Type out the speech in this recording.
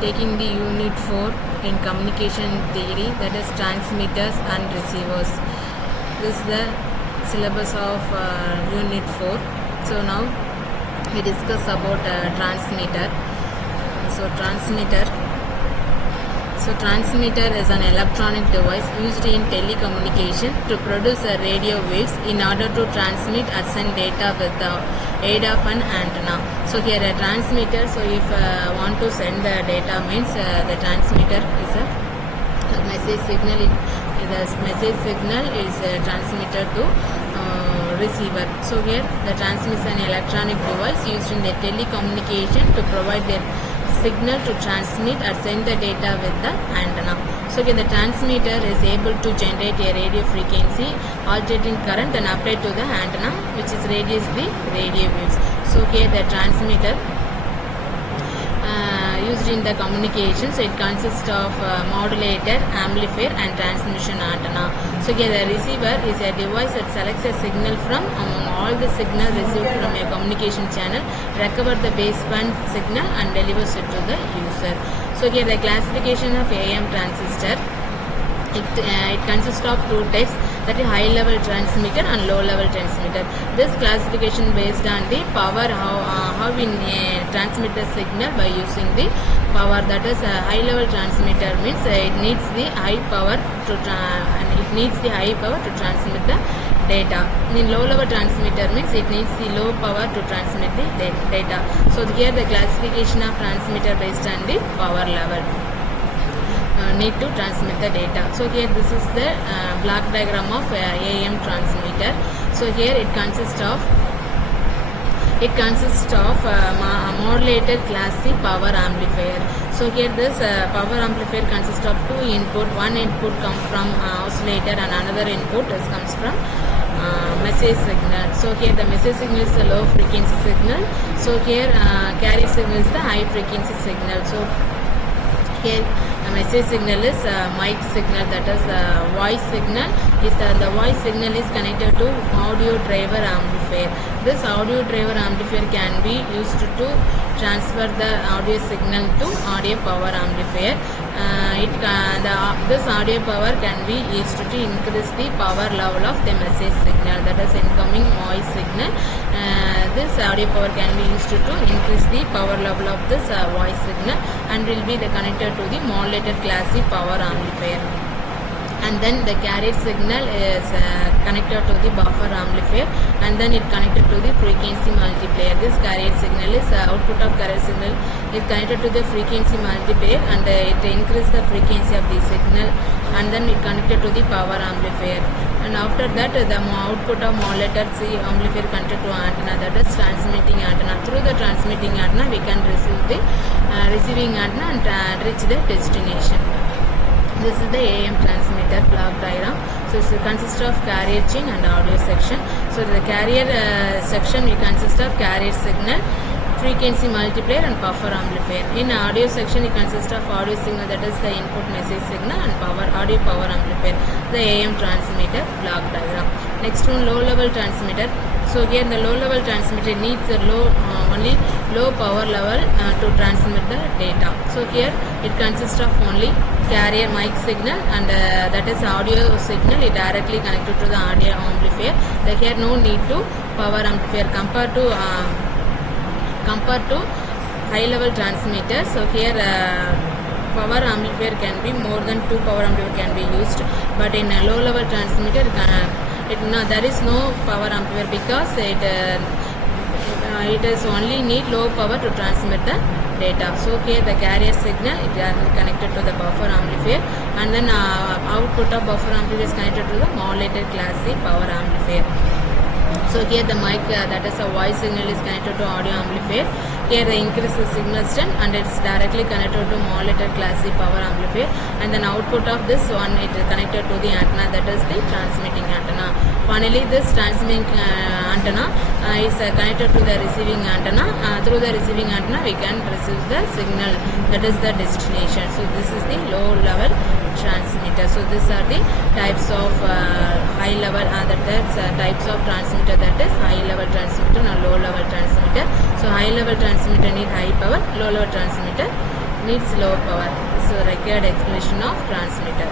taking the unit 4 in communication theory, that is transmitters and receivers. This is the syllabus of unit 4. So now we discuss about transmitter. Transmitter is an electronic device used in telecommunication to produce radio waves in order to transmit or send data with the aid of an antenna. So here a transmitter, so if want to send the data means the transmitter is a message signal. The message signal is transmitted to receiver. So here the transmitter is an electronic device used in the telecommunication to provide the signal to transmit or send the data with the antenna. So here the transmitter is able to generate a radio frequency alternating current and apply to the antenna, which is radius the radio waves. So here the transmitter used in the communication, so it consists of modulator, amplifier and transmission antenna. So here the receiver is a device that selects a signal from among all the signals received from a communication channel, recover the baseband signal and delivers it to the user. So here the classification of AM transistor, it consists of two types, that is high level transmitter and low level transmitter. This classification based on the power, how we transmit the signal by using the power. That is high level transmitter means it needs the high power to transmit the data. In low level transmitter means it needs the low power to transmit the data. So here the classification of transmitter based on the power level need to transmit the data. So here this is the block diagram of AM transmitter. So here it consists of modulator class C power amplifier. So here this power amplifier consists of two input. One input comes from oscillator and another input comes from message signal. So here the message signal is a low frequency signal. So here carrier signal is the high frequency signal. So here message signal is mic signal, that is voice signal. The voice signal is connected to audio driver amplifier. This audio driver amplifier can be used to transfer the audio signal to audio power amplifier. This audio power can be used to increase the power level of the message signal, that is incoming voice signal. This audio power can be used to increase the power level of this voice signal and will be connected to the modulator class C power amplifier. And then the carrier signal is connected to the buffer amplifier, and then it connected to the frequency multiplier. This carrier signal is output of carrier signal is connected to the frequency multiplier, and it increases the frequency of the signal, and then it connected to the power amplifier. And after that the output of modulator C amplifier connected to antenna, that is transmitting antenna. Through the transmitting antenna we can receive the receiving antenna and reach the destination. This is the AM transmitter block diagram. So it consists of carrier chain and audio section. So the carrier section will consist of carrier signal, frequency multiplier and buffer amplifier. In audio section it consists of audio signal, that is the input message signal, and audio power amplifier, the AM transmitter block diagram. Next one, low level transmitter. So here the low level transmitter needs a only low power level to transmit the data. So here it consists of only carrier mic signal, and that is audio signal, it directly connected to the audio amplifier. Here no need to power amplifier compared to high level transmitter. So here power amplifier can be more than 2 power amplifier can be used, but in a low level transmitter there is no power amplifier because it is only need low power to transmit the data. So here the carrier signal it is connected to the buffer amplifier, and then output of buffer amplifier is connected to the modulator class C power amplifier. So here the mic, that is a voice signal, is connected to audio amplifier. Here the increase the signal strength, and it is directly connected to modulator class C power amplifier, and then output of this one it is connected to the antenna, that is the transmitting antenna. Finally this transmitting antenna is connected to the receiving antenna. Through the receiving antenna we can receive the signal, that is the destination. So this is the low level transmitter. So these are the types of high level types of transmitter, that is high level transmitter and low level transmitter. So high level transmitter need high power, low level transmitter needs lower power. This is a required explanation of transmitter.